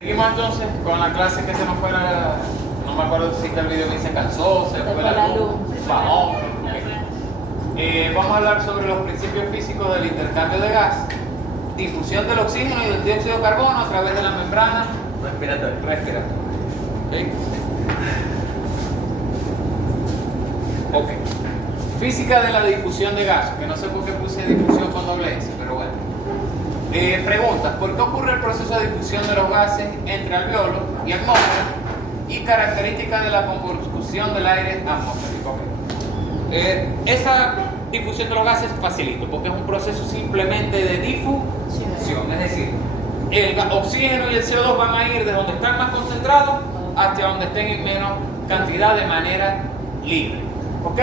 Seguimos entonces con la clase que se nos fue no me acuerdo si el video me se cansó, se fue la luz, bajó. Vamos a hablar sobre los principios físicos del intercambio de gas, difusión del oxígeno y del dióxido de carbono a través de la membrana respiratoria. Ok. Física de la difusión de gas, que no sé por qué puse difusión con doble S, pero bueno. Preguntas: ¿por qué ocurre el proceso de difusión de los gases entre alveolo y atmósfera? Y características de la composición del aire atmosférico. Esa difusión de los gases es facilito, porque es un proceso simplemente de difusión, es decir, el oxígeno y el CO2 van a ir de donde están más concentrados hacia donde estén en menos cantidad de manera libre. ¿Ok?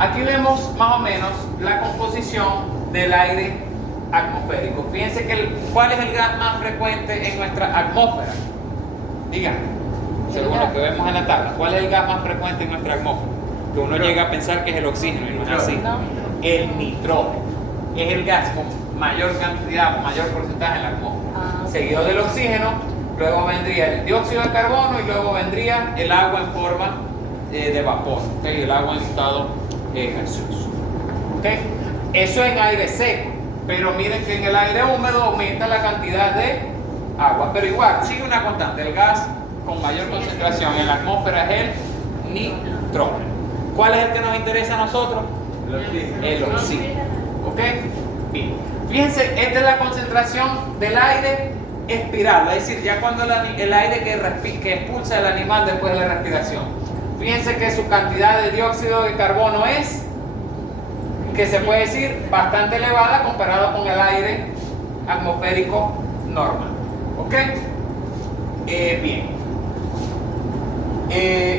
Aquí vemos más o menos la composición del aire atmosférico. Fíjense ¿cuál es el gas más frecuente en nuestra atmósfera? Díganme, según lo que vemos en la tabla, ¿cuál es el gas más frecuente en nuestra atmósfera? Que uno llega a pensar que es el oxígeno y no es así. El nitrógeno es el gas con mayor cantidad, mayor porcentaje en la atmósfera. Seguido del oxígeno, luego vendría el dióxido de carbono y luego vendría el agua en forma de vapor, ¿okay? El agua en estado gaseoso. ¿Okay? Eso en aire seco, pero miren que en el aire húmedo aumenta la cantidad de agua, pero igual sigue una constante. El gas con mayor concentración en la atmósfera es el nitrógeno. ¿Cuál es el que nos interesa a nosotros? El oxígeno. ¿Ok? Bien. Fíjense, esta es la concentración del aire expirado, es decir, ya cuando el aire que expulsa el animal después de la respiración. Fíjense que su cantidad de dióxido de carbono es, que se puede decir, bastante elevada comparado con el aire atmosférico normal. ¿Ok? Bien.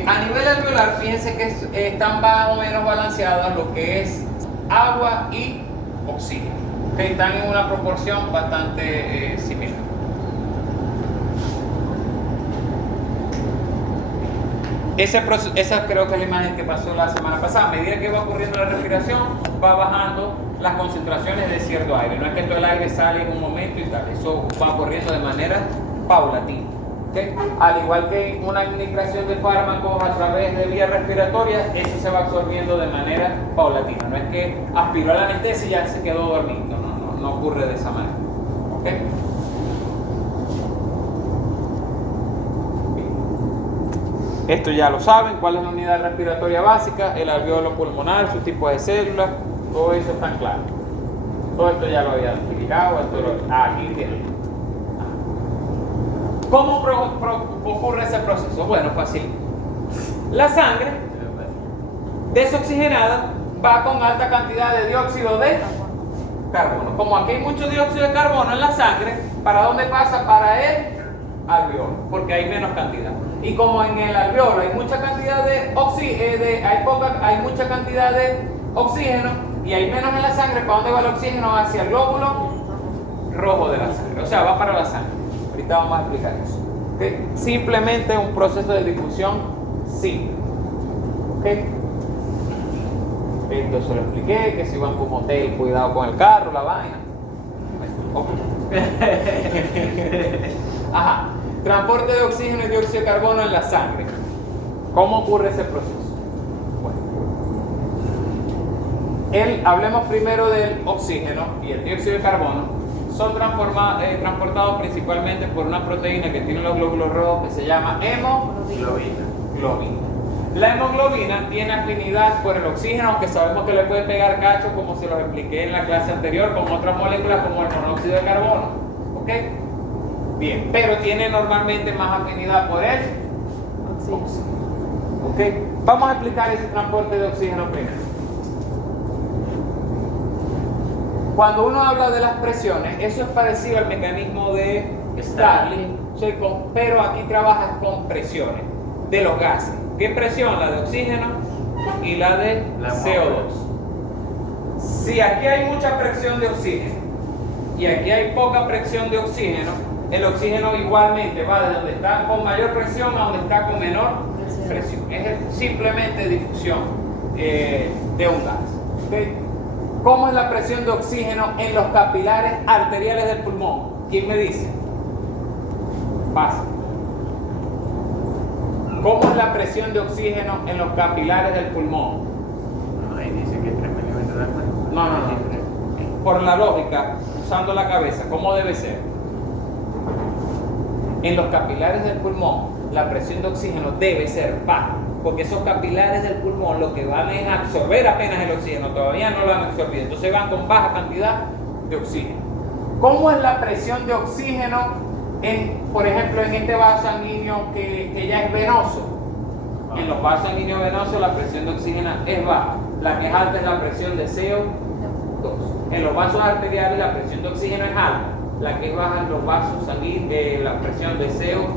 A nivel alveolar, fíjense que están más o menos balanceados lo que es agua y oxígeno. ¿Okay? Están en una proporción bastante similar. Esa creo que es la imagen que pasó la semana pasada. A medida que va ocurriendo la respiración, va bajando las concentraciones de cierto aire. No es que todo el aire sale en un momento y tal. Eso va ocurriendo de manera paulatina. ¿Okay? Al igual que una administración de fármacos a través de vías respiratorias, eso se va absorbiendo de manera paulatina. No es que aspiró la anestesia y ya se quedó dormido. No ocurre de esa manera. ¿Okay? Esto ya lo saben, cuál es la unidad respiratoria básica, el alveolo pulmonar, sus tipos de células, todo eso está claro. Todo esto ya lo había explicado, aquí tienen. ¿Cómo ocurre ese proceso? Bueno, fácil. La sangre desoxigenada va con alta cantidad de dióxido de carbono. Como aquí hay mucho dióxido de carbono en la sangre, ¿para dónde pasa? Para el alveolo, porque hay menos cantidad. Y como en el alveolo hay mucha cantidad de hay mucha cantidad de oxígeno y hay menos en la sangre, ¿para dónde va el oxígeno? Hacia el glóbulo rojo de la sangre, o sea, va para la sangre. Ahorita vamos a explicar eso. ¿Okay? Simplemente un proceso de difusión simple. ¿Okay? Esto se lo expliqué, que si van por un motel, cuidado con el carro, la vaina. Okay. Ajá. Transporte de oxígeno y dióxido de carbono en la sangre. ¿Cómo ocurre ese proceso? Bueno, hablemos primero del oxígeno y el dióxido de carbono. Son transportados principalmente por una proteína que tiene los glóbulos rojos que se llama hemoglobina. La hemoglobina tiene afinidad por el oxígeno, aunque sabemos que le puede pegar cacho, como se los expliqué en la clase anterior, con otras moléculas como el monóxido de carbono. ¿Ok? Bien, pero tiene normalmente más afinidad por el oxígeno. ¿Ok? Vamos a explicar ese transporte de oxígeno primero. Cuando uno habla de las presiones, eso es parecido al mecanismo de Stirling, pero aquí trabajas con presiones de los gases. ¿Qué presión? La de oxígeno y la de CO2. Si aquí hay mucha presión de oxígeno y aquí hay poca presión de oxígeno, el oxígeno igualmente va de donde está con mayor presión a donde está con menor presión. Es simplemente difusión de un gas. ¿Okay? ¿Cómo es la presión de oxígeno en los capilares arteriales del pulmón? ¿Quién me dice? Pasa. ¿Cómo es la presión de oxígeno en los capilares del pulmón? No, ahí dice que 3 milímetros de alcohol. No. Por la lógica, usando la cabeza, ¿cómo debe ser? En los capilares del pulmón, la presión de oxígeno debe ser baja, porque esos capilares del pulmón lo que van es absorber apenas el oxígeno, todavía no lo han absorbido, entonces van con baja cantidad de oxígeno. ¿Cómo es la presión de oxígeno, por ejemplo, en este vaso sanguíneo que ya es venoso? En los vasos sanguíneos venosos la presión de oxígeno es baja, la que es alta es la presión de CO2. En los vasos arteriales la presión de oxígeno es alta, la que es baja en los vasos sanguíneos, la presión de CO2.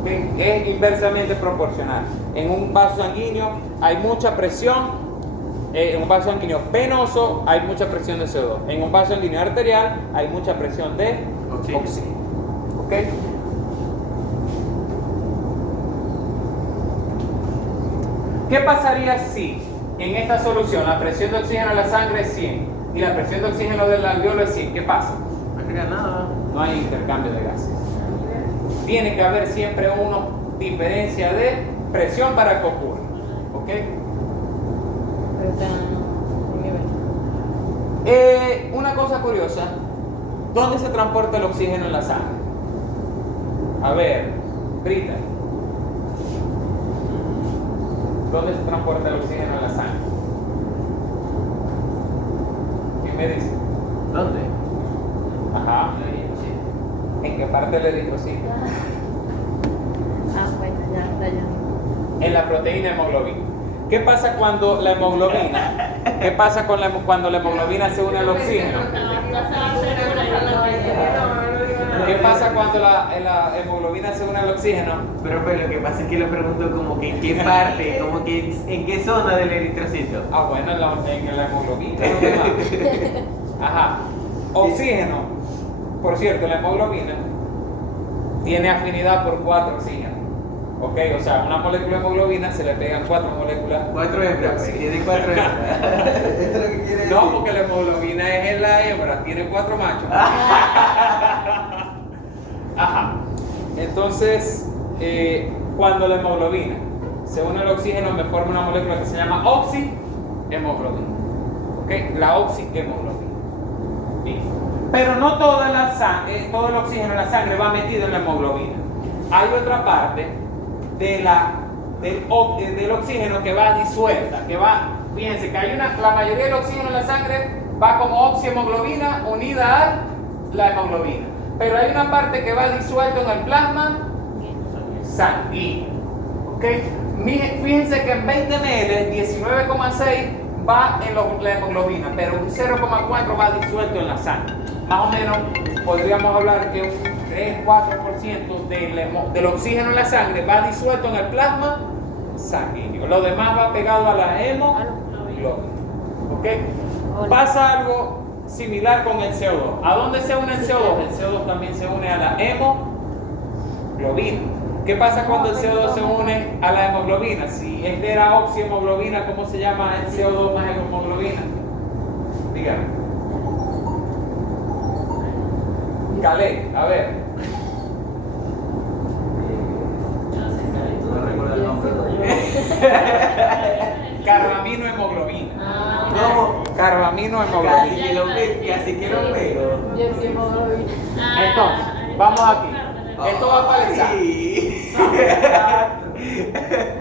¿Okay? Es inversamente proporcional. En un vaso sanguíneo hay mucha presión, en un vaso sanguíneo venoso hay mucha presión de CO2. En un vaso sanguíneo arterial hay mucha presión de oxígeno. ¿Okay? ¿Qué pasaría si en esta solución la presión de oxígeno en la sangre es 100 y la presión de oxígeno del alveolo es 100? ¿Qué pasa? No crea nada. No hay intercambio de gases. Tiene que haber siempre una diferencia de presión para que ocurra. ¿Ok? Pero está un nivel. Una cosa curiosa, ¿dónde se transporta el oxígeno en la sangre? A ver, Brita, ¿dónde se transporta el oxígeno en la sangre? ¿Quién me dice? ¿Dónde? Ajá. ¿En qué parte del eritrocito? Bueno, ya. En la proteína hemoglobina. ¿Qué pasa cuando la hemoglobina? ¿Qué pasa cuando la hemoglobina se une al oxígeno? ¿Qué pasa cuando la hemoglobina se une al oxígeno? Pero lo que pasa es que lo pregunto como que en qué parte, como que en qué zona del eritrocito. Ah, bueno, en la hemoglobina. ¿No? Ajá. Oxígeno. Por cierto, la hemoglobina tiene afinidad por 4 oxígenos. ¿Ok? O sea, una molécula de hemoglobina se le pegan 4 moléculas. 4 hembras, tiene 4 hembras. Esto es lo que quiere decir. No, porque la hemoglobina es en la hembra, tiene 4 machos. Ajá. Entonces, cuando la hemoglobina se une al oxígeno, me forma una molécula que se llama oxihemoglobina. ¿Ok? La oxihemoglobina. Bien. Pero no todo el oxígeno en la sangre va metido en la hemoglobina. Hay otra parte del oxígeno que va disuelta, fíjense que la mayoría del oxígeno en la sangre va como oxihemoglobina unida a la hemoglobina. Pero hay una parte que va disuelta en el plasma sanguíneo. ¿Okay? Fíjense que en 20 ml, 19,6 va en la hemoglobina, pero un 0,4 va disuelto en la sangre. Más o menos podríamos hablar que un 3-4% del oxígeno en la sangre va disuelto en el plasma sanguíneo. Lo demás va pegado a la hemoglobina. ¿Okay? Pasa algo similar con el CO2. ¿A dónde se une el CO2? El CO2 también se une a la hemoglobina. ¿Qué pasa cuando el CO2 se une a la hemoglobina? Si este era oxihemoglobina, ¿cómo se llama el CO2 más hemoglobina? Dígame. Calé, a ver. No recuerdo el nombre. Carbamino hemoglobina. ¿Cómo? Carbamino hemoglobina. Casi que lo pego. Entonces, vamos aquí. Esto va para el examen. Sí.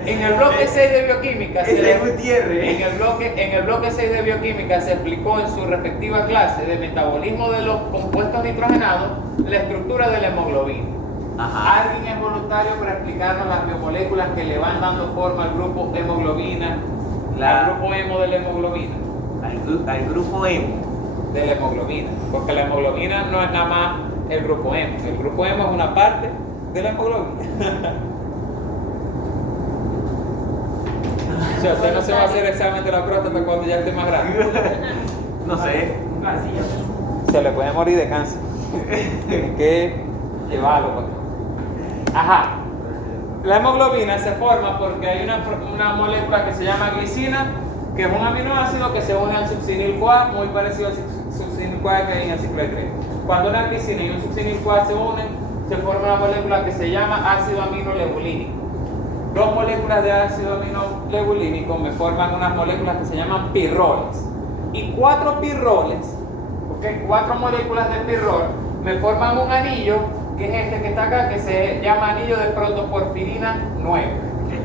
En el bloque 6 de bioquímica Ese es Gutiérrez. en el bloque 6 de bioquímica se explicó en su respectiva clase de metabolismo de los compuestos nitrogenados la estructura de la hemoglobina. Ajá. ¿Alguien es voluntario para explicarnos las biomoléculas que le van dando forma al grupo hemoglobina, al grupo hemo de la hemoglobina? Al grupo hemo. De la hemoglobina, porque la hemoglobina no es nada más el grupo hemo. El grupo hemo es una parte de la hemoglobina. O sea, usted no se va a hacer examen de la próstata cuando ya esté más grande. No sé. Se le puede morir de cáncer. Tienen que llevarlo. Ajá. La hemoglobina se forma porque hay una molécula que se llama glicina, que es un aminoácido que se une al succinil-CoA, muy parecido al succinil-CoA que hay en el ciclo de Krebs. Cuando una glicina y un succinil-CoA se unen, se forma una molécula que se llama ácido aminolebulínico. Dos moléculas de ácido aminolebulínico me forman unas moléculas que se llaman pirroles. Y cuatro pirroles, ¿okay? Cuatro moléculas de pirrol me forman un anillo, que es este que está acá, que se llama anillo de protoporfirina 9.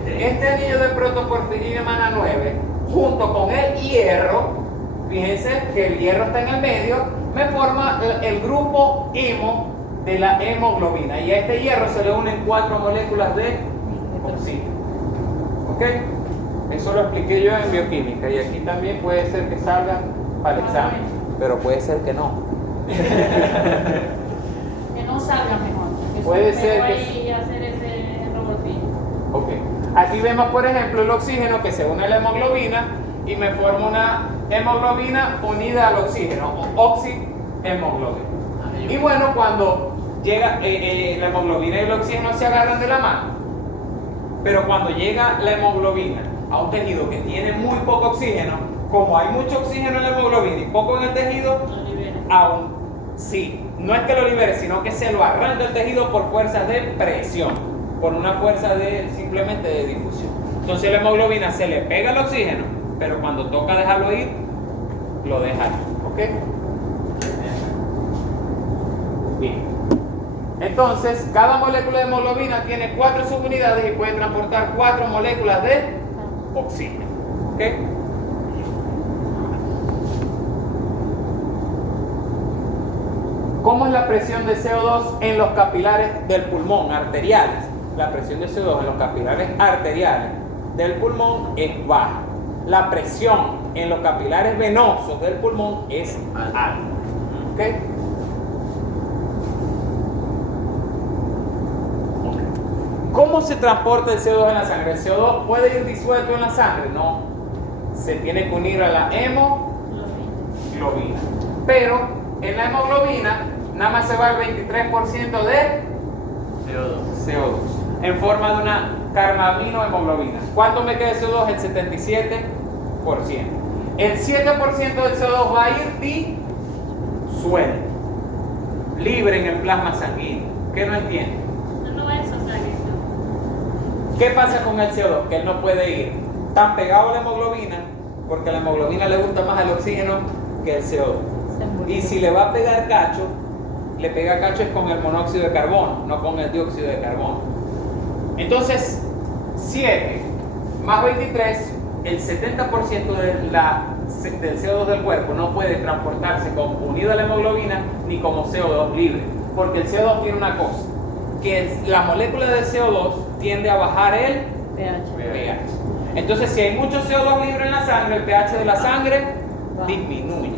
Este anillo de protoporfirina 9, junto con el hierro, fíjense que el hierro está en el medio, me forma el grupo hemo de la hemoglobina. Y a este hierro se le unen cuatro moléculas de oxígeno. ¿Ok? Eso lo expliqué yo en bioquímica. Y aquí también puede ser que salga para el examen, pero puede ser que no. Que no salga mejor. Que Puede se ser pegó que ahí y hacer ese robotillo. Ok. Aquí vemos, por ejemplo, el oxígeno que se une a la hemoglobina y me forma una hemoglobina unida al oxígeno, o oxihemoglobina. Y bueno, cuando llega la hemoglobina y el oxígeno se agarran de la mano, pero cuando llega la hemoglobina a un tejido que tiene muy poco oxígeno, como hay mucho oxígeno en la hemoglobina y poco en el tejido, Lo libera. aún sí, no es que lo libere, sino que se lo arranca el tejido por fuerzas de presión, por una fuerza de simplemente de difusión. Entonces la hemoglobina se le pega al oxígeno, pero cuando toca dejarlo ir, lo deja ir. ¿Ok? Bien. Entonces, cada molécula de hemoglobina tiene 4 subunidades y puede transportar 4 moléculas de oxígeno. ¿Ok? ¿Cómo es la presión de CO2 en los capilares del pulmón, arteriales? La presión de CO2 en los capilares arteriales del pulmón es baja. La presión en los capilares venosos del pulmón es alta. ¿Ok? ¿Cómo se transporta el CO2 en la sangre? ¿El CO2 puede ir disuelto en la sangre? No. Se tiene que unir a la hemoglobina. Pero en la hemoglobina nada más se va el 23% de CO2 en forma de una carbaminohemoglobina. ¿Cuánto me queda de CO2? El 77%. El 7% del CO2 va a ir disuelto, libre en el plasma sanguíneo. ¿Qué no entiende? No va a eso, ¿Qué pasa con el CO2? Que él no puede ir tan pegado a la hemoglobina, porque a la hemoglobina le gusta más el oxígeno que el CO2. Y si le va a pegar cacho, le pega cacho es con el monóxido de carbono, no con el dióxido de carbono. Entonces, 7 más 23, el 70% del CO2 del cuerpo no puede transportarse unido a la hemoglobina ni como CO2 libre, porque el CO2 tiene una cosa, que la molécula de CO2 tiende a bajar el pH. Entonces, si hay mucho CO2 libre en la sangre, el pH de la sangre disminuye.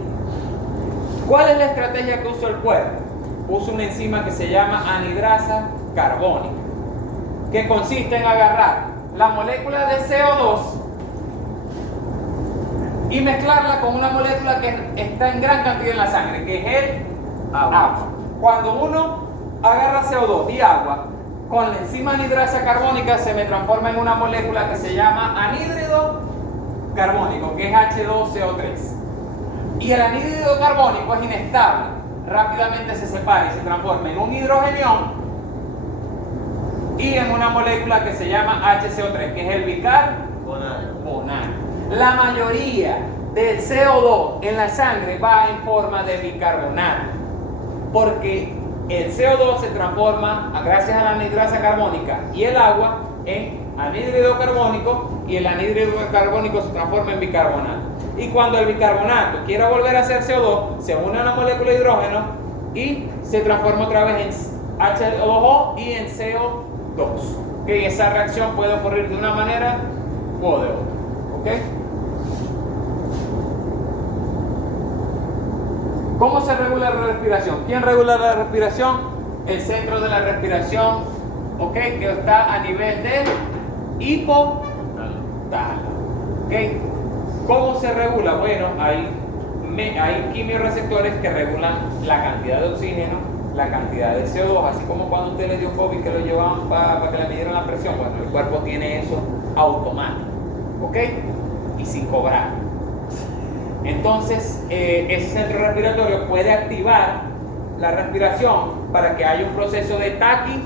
¿Cuál es la estrategia que usa el cuerpo? Usa una enzima que se llama anhidrasa carbónica, que consiste en agarrar la molécula de CO2 y mezclarla con una molécula que está en gran cantidad en la sangre, que es el agua. Cuando uno agarra CO2 y agua, con la enzima anhidrasa carbónica se me transforma en una molécula que se llama anhídrido carbónico, que es H2CO3. Y el anhídrido carbónico es inestable, rápidamente se separa y se transforma en un hidrogenión y en una molécula que se llama HCO3, que es el bicarbonato. La mayoría del CO2 en la sangre va en forma de bicarbonato, porque el CO2 se transforma, gracias a la anhidrasa carbónica y el agua, en anhídrido carbónico, y el anhídrido carbónico se transforma en bicarbonato. Y cuando el bicarbonato quiera volver a ser CO2, se une a una molécula de hidrógeno y se transforma otra vez en H2O y en CO2. ¿Okay? Esa reacción puede ocurrir de una manera o de otra. ¿Okay? ¿Cómo se regula la respiración? ¿Quién regula la respiración? El centro de la respiración, ¿ok? Que está a nivel del hipotálamo. ¿Ok? ¿Cómo se regula? Bueno, hay quimiorreceptores que regulan la cantidad de oxígeno, la cantidad de CO2, así como cuando usted le dio COVID que lo llevaban para que le midieran la presión. Bueno, el cuerpo tiene eso automático, ¿ok? Y sin cobrar. Entonces, ese centro respiratorio puede activar la respiración para que haya un proceso de taquicardia,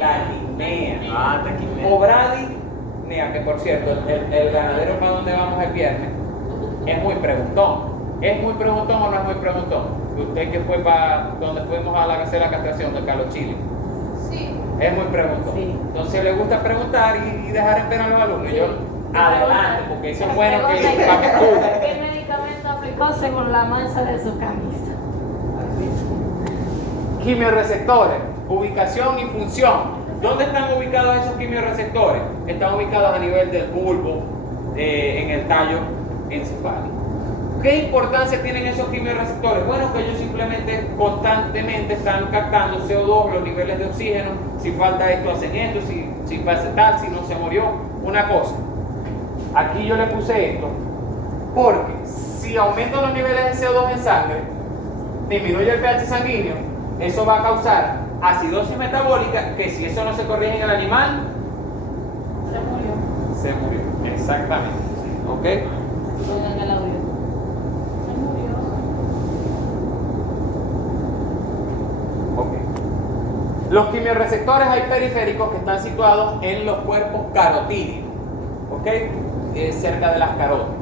taquipnea, taquipnea. o bradipnea, que por cierto, el ganadero para donde vamos el viernes es muy preguntón. ¿Es muy preguntón o no es muy preguntón? Usted que fue para donde fuimos a hacer la castración de Carlos Chile. Sí. Es muy preguntón. Sí. Entonces le gusta preguntar y dejar en pena a los alumnos. Yo, adelante, porque eso es bueno que para que cubra. ¿Qué medicamento aplicó según la mancha de su camisa? Quimiorreceptores, ubicación y función. ¿Dónde están ubicados esos quimiorreceptores? Están ubicados a nivel del bulbo, en el tallo encefálico. ¿Qué importancia tienen esos quimiorreceptores? Bueno, que ellos simplemente constantemente están captando CO2, los niveles de oxígeno. Si falta esto, hacen esto. Si pasa tal, si no se murió. Una cosa, aquí yo le puse esto, porque si aumentan los niveles de CO2 en sangre, disminuye el pH sanguíneo, eso va a causar acidosis metabólica, que si eso no se corrige en el animal, Se murió. se murió. Exactamente. ¿Ok? Oigan el audio. Se murió. Ok. Los quimiorreceptores hay periféricos que están situados en los cuerpos carotídeos, ¿ok? Cerca de las carotas.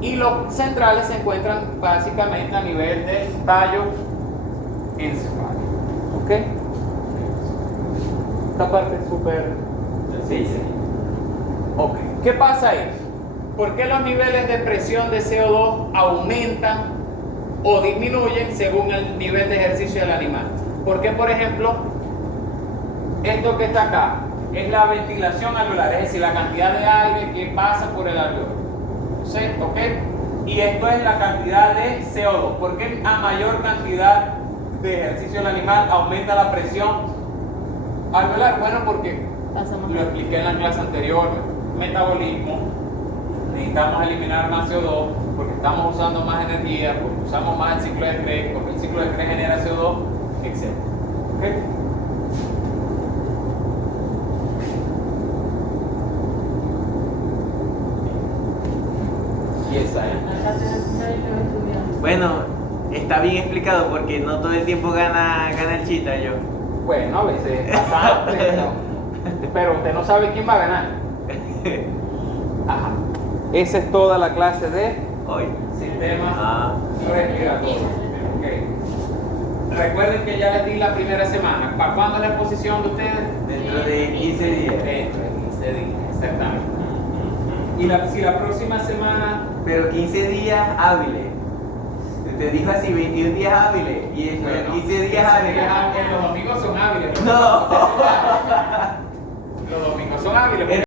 Y los centrales se encuentran básicamente a nivel del tallo encefálico, ¿ok? Esta parte es súper sencilla. Ok. ¿Qué pasa ahí? ¿Por qué los niveles de presión de CO2 aumentan o disminuyen según el nivel de ejercicio del animal? Porque, por ejemplo, esto que está acá es la ventilación alveolar, es decir, la cantidad de aire que pasa por el alveolo. ¿Sí? ¿Ok? Y esto es la cantidad de CO2. ¿Por qué a mayor cantidad de ejercicio del animal aumenta la presión alveolar? Bueno, porque lo expliqué en la clase anterior, metabolismo, necesitamos eliminar más CO2 porque estamos usando más energía, porque usamos más el ciclo de Krebs, porque el ciclo de Krebs genera CO2, etc. ¿Ok? Y esa es. Bueno, está bien explicado porque no todo el tiempo gana el chita yo. Bueno, a veces pasa, pero usted no sabe quién va a ganar. Ajá. Esa es toda la clase de Hoy. sistema respiratorio. Okay. Recuerden que ya les di la primera semana. ¿Para cuándo es la exposición de ustedes? Dentro de 15 días. Dentro de 15 días, exactamente. Y si la próxima semana, Pero 15 días hábiles. Te dijo así, 21 días hábiles. Y después bueno, 15 días hábiles. los domingos son hábiles. No. Ustedes se van